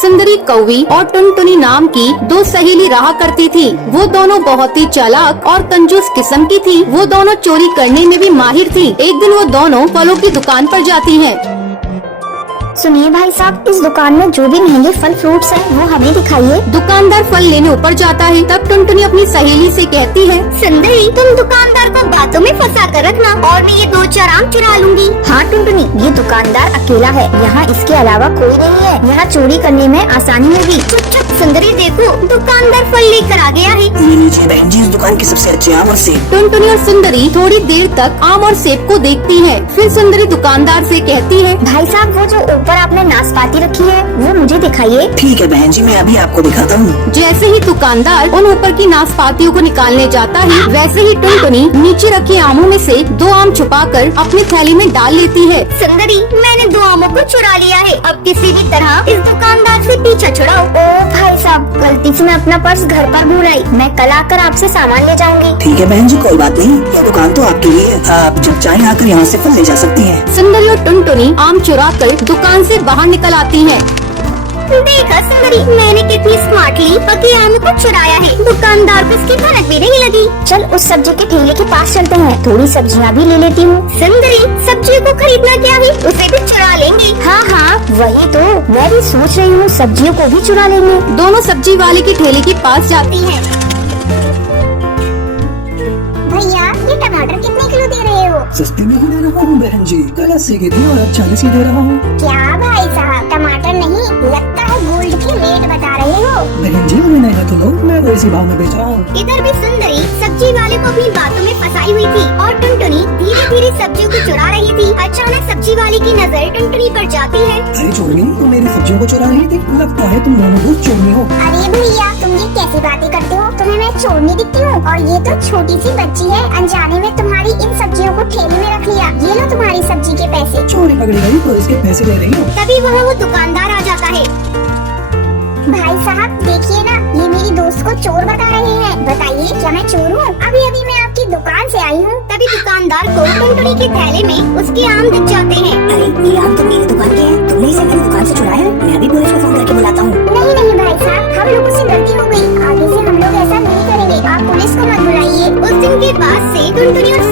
सुंदरी कौवी और टुनटुनी नाम की दो सहेली रहा करती थी। वो दोनों बहुत ही चालाक और कंजूस किस्म की थी। वो दोनों चोरी करने में भी माहिर थी। एक दिन वो दोनों फलों की दुकान पर जाती हैं। सुनिए भाई साहब, इस दुकान में जो भी महंगे फल फ्रूट्स हैं वो हमें दिखाइए। दुकानदार फल लेने ऊपर जाता है। तब टुनटुनी अपनी सहेली से कहती है, सुंदरी, तुम दुकानदार को बातों में फंसा कर रखना और मैं ये 2-4 आम चुरा लूंगी। हाँ टुनटुनी, ये दुकानदार अकेला है, यहाँ इसके अलावा कोई नहीं है। यहाँ चोरी करने में आसानी होगी। चुप चुप सुंदरी, देखो दुकानदार फल लेकर आ गया है। ये लीजिए बहन जी, इस दुकान के सबसे अच्छे आम और सेब। टुनटुनी और सुंदरी थोड़ी देर तक आम और सेब को देखती है। फिर सुंदरी दुकानदार से कहती है, भाई साहब, वो जो ऊपर आपने नाशपाती रखी है वो मुझे दिखाइए। ठीक है बहन जी, मैं अभी आपको दिखाता हूँ। जैसे ही दुकानदार उन ऊपर की नाशपातियों को निकालने जाता है, वैसे ही टुनटुनी नीचे रखे आमों में से 2 आम छुपाकर अपनी थैली में डाल लेती है। सुंदरी, मैंने 2 आमों को चुरा लिया है। अब किसी भी तरह इस दुकानदार से पीछा छुड़ाओ। ओ भाई साहब, गलती से मैं अपना पर्स घर पर भूल आई। मैं कल आकर आपसे सामान ले जाऊंगी। ठीक है बहन जी, कोई बात नहीं, ये दुकान तो आपके लिए है। आप जब चाहें आकर यहाँ से फल ले जा सकती हैं। सुंदरी और टुनटुनी आम चुराकर दुकान से बाहर निकल आती हैं। देखा सुंदरी, मैंने कितनी स्मार्टली पके आम को चुराया है। दुकानदार को इसकी भनक भी नहीं लगी। चल उस सब्जी के ठेले के पास चलते हैं, थोड़ी सब्जियाँ भी ले लेती हूँ। सुंदरी, सब्जियों को खरीदना क्या है, उसे भी चुरा लेंगे। हाँ हाँ, वही तो मैं भी सोच रही हूँ, सब्जियों को भी चुरा लेंगे। दोनों सब्जी वाले के ठेले के पास जाती हैं। भैया, ये टमाटर कितने किलो दे रहे हो? सस्ते में ही दे रहा हूँ बहन जी, कल 80 के थे और अब 40 के दे रहा हूँ। क्या भाई साहब, टमाटर नहीं, लगता है गोल्ड की रेट बता रहे हो। बहन जी मुझे नहीं तो लो, मैं तो इसी भाव में बेच रहा हूँ। इधर भी सुंदरी सब्जी वाले को अपनी बातों में फंसाई हुई थी और टुनटुनी धीरे धीरे सब्जियों को चुरा रही थी। अचानक सब्जी वाले की नजर टुनटुनी पर जाती है। अरे चोरनी, तुम मेरी सब्जियों को चुरा रही थी? लगता है तुम दोनों बहुत चोरनी हो। अरे भैया, तुम ये कैसी बातें करते हो? तुम्हें मैं चोरनी दिखती हूँ? और ये तो छोटी सी बच्ची है, अनजाने में तुम्हारी इन सब्जियों को ठेले में रख लिया। ये लो तुम्हारी सब्जी के पैसे। चोरी पकड़ी गई तो इसके पैसे ले रही हो। तभी वहाँ वो दुकानदार आ जाता है। भाई साहब देखिए ना, ये मेरी दोस्त को चोर बता रहे हैं। बताइए क्या मैं चोर हूँ? अभी अभी मैं आपकी दुकान से आई हूँ। तभी दुकानदार को टुनटुनी के थैले में उसके आम दिख जाते हैं। अरे ये आम तो मेरी दुकान के हैं, तुमने इसे मेरी दुकान से चुराया है? मैं अभी पुलिस को फोन करके बुलाता हूँ। नहीं नहीं भाई साहब, हम लोगों से गलती हो गई। आगे से हम लोग ऐसा नहीं करेंगे। आप पुलिस को मत बुलाइए। उस दिन के बाद से टुनटुनी और